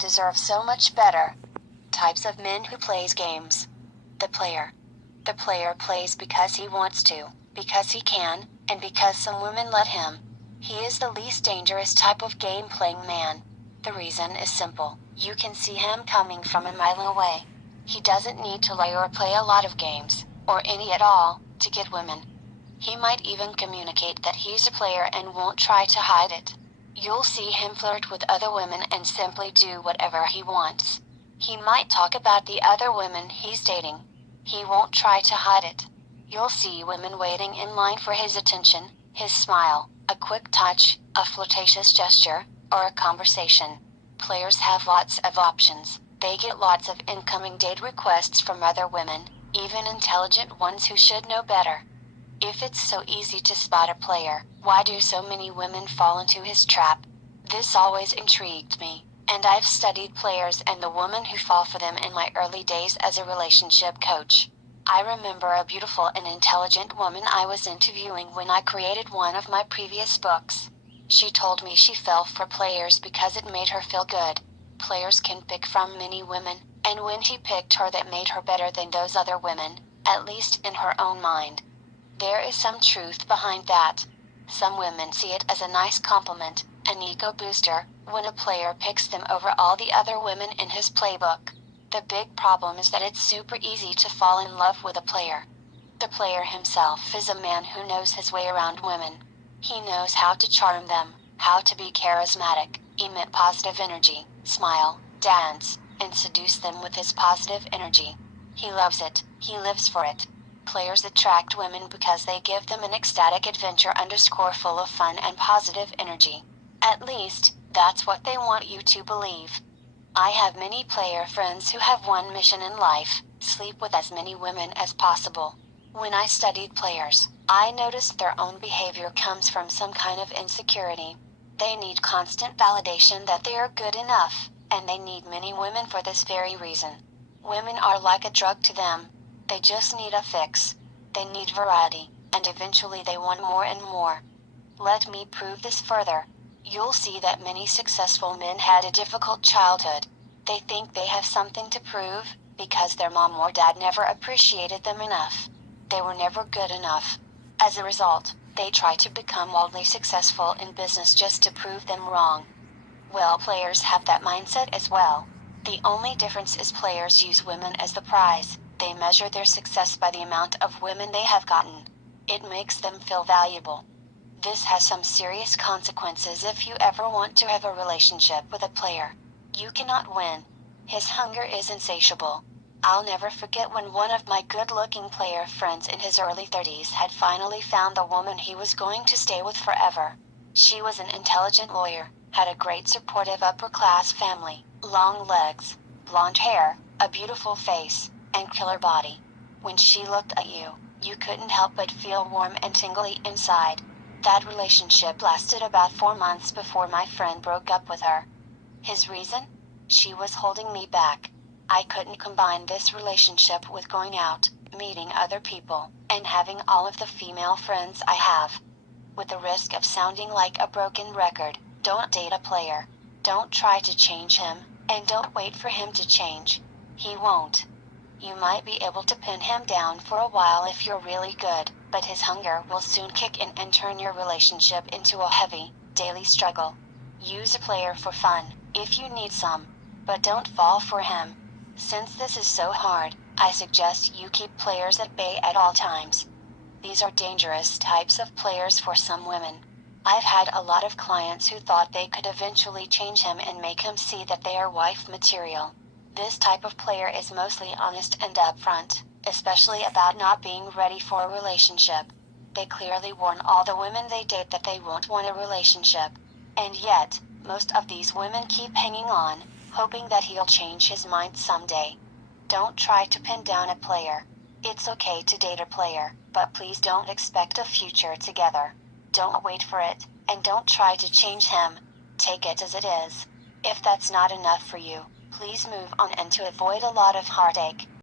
deserve so much better. Types of men who plays games. The player. The player plays because he wants to, because he can, and because some women let him. He is the least dangerous type of game-playing man. The reason is simple. You can see him coming from a mile away. He doesn't need to lie or play a lot of games, or any at all, to get women. He might even communicate that he's a player and won't try to hide it. You'll see him flirt with other women and simply do whatever he wants. He might talk about the other women he's dating. He won't try to hide it. You'll see women waiting in line for his attention, his smile, a quick touch, a flirtatious gesture, or a conversation. Players have lots of options. They get lots of incoming date requests from other women, even intelligent ones who should know better. If it's so easy to spot a player, why do so many women fall into his trap? This always intrigued me, and I've studied players and the women who fall for them in my early days as a relationship coach. I remember a beautiful and intelligent woman I was interviewing when I created one of my previous books. She told me she fell for players because it made her feel good. Players can pick from many women, and when he picked her, that made her better than those other women, at least in her own mind. There is some truth behind that. Some women see it as a nice compliment, an ego booster, when a player picks them over all the other women in his playbook. The big problem is that it's super easy to fall in love with a player. The player himself is a man who knows his way around women. He knows how to charm them, how to be charismatic, emit positive energy, smile, dance, and seduce them with his positive energy. He loves it, he lives for it. Players attract women because they give them an ecstatic adventure full of fun and positive energy. At least, that's what they want you to believe. I have many player friends who have one mission in life: sleep with as many women as possible. When I studied players, I noticed their own behavior comes from some kind of insecurity. They need constant validation that they are good enough, and they need many women for this very reason. Women are like a drug to them. They just need a fix. They need variety, and eventually they want more and more. Let me prove this further. You'll see that many successful men had a difficult childhood. They think they have something to prove, because their mom or dad never appreciated them enough. They were never good enough. As a result, they try to become wildly successful in business just to prove them wrong. Well, players have that mindset as well. The only difference is players use women as the prize. They measure their success by the amount of women they have gotten. It makes them feel valuable. This has some serious consequences if you ever want to have a relationship with a player. You cannot win. His hunger is insatiable. I'll never forget when one of my good-looking player friends in his early 30s had finally found the woman he was going to stay with forever. She was an intelligent lawyer, had a great supportive upper-class family, long legs, blonde hair, a beautiful face, and killer body. When she looked at you, you couldn't help but feel warm and tingly inside. That relationship lasted about 4 months before my friend broke up with her. His reason? She was holding me back. I couldn't combine this relationship with going out, meeting other people, and having all of the female friends I have. With the risk of sounding like a broken record, don't date a player. Don't try to change him, and don't wait for him to change. He won't. You might be able to pin him down for a while if you're really good, but his hunger will soon kick in and turn your relationship into a heavy, daily struggle. Use a player for fun, if you need some, but don't fall for him. Since this is so hard, I suggest you keep players at bay at all times. These are dangerous types of players for some women. I've had a lot of clients who thought they could eventually change him and make him see that they are wife material. This type of player is mostly honest and upfront, especially about not being ready for a relationship. They clearly warn all the women they date that they won't want a relationship. And yet, most of these women keep hanging on, hoping that he'll change his mind someday. Don't try to pin down a player. It's okay to date a player, but please don't expect a future together. Don't wait for it, and don't try to change him. Take it as it is. If that's not enough for you, please move on, and to avoid a lot of heartache,